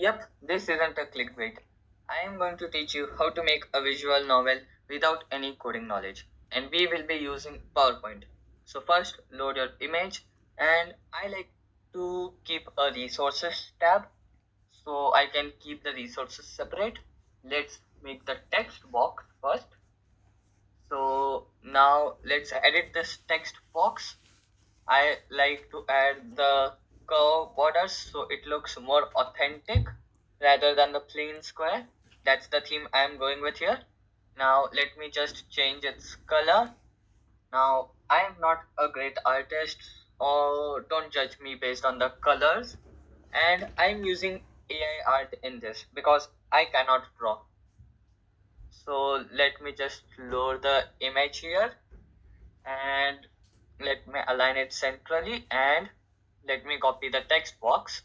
Yep, this isn't a clickbait. I am going to teach you how to make a visual novel without any coding knowledge, and we will be using PowerPoint. So first, load your image, and I like to keep a resources tab so I can keep the resources separate. Let's make the text box first. So now let's edit this text box. I like to add the curve borders so it looks more authentic rather than the plain square. That's the theme I am going with here. Now let me just change its color. Now I am not a great artist, or don't judge me based on the colors, and I'm using AI art in this because I cannot draw. So let me just lower the image here, and let me align it centrally, and let me copy the text box.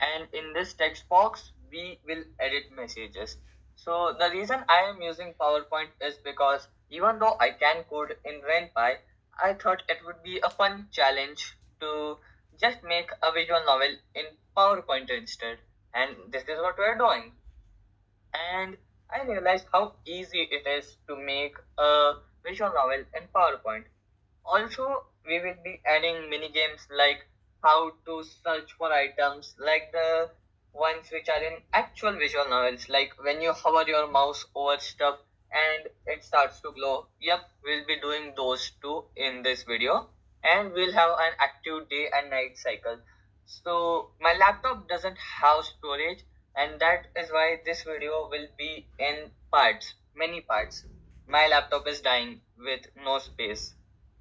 And in this text box we will edit messages. So the reason I am using PowerPoint is because even though I can code in RenPy, I thought it would be a fun challenge to just make a visual novel in PowerPoint instead, and this is what we're doing. And I realized how easy it is to make a visual novel in PowerPoint. Also, we will be adding mini games like how to search for items, like the ones which are in actual visual novels, like when you hover your mouse over stuff and it starts to glow. Yep, we'll be doing those too in this video, and we'll have an active day and night cycle. So my laptop doesn't have storage, and that is why this video will be in parts, many parts. My laptop is dying with no space,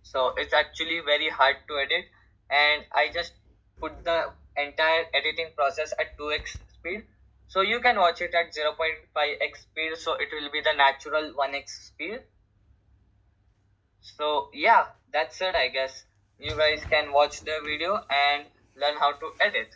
so it's actually very hard to edit, and I just put the entire editing process at 2x speed, so you can watch it at 0.5x speed, so it will be the natural 1x speed. So yeah, that's it. I guess you guys can watch the video and learn how to edit.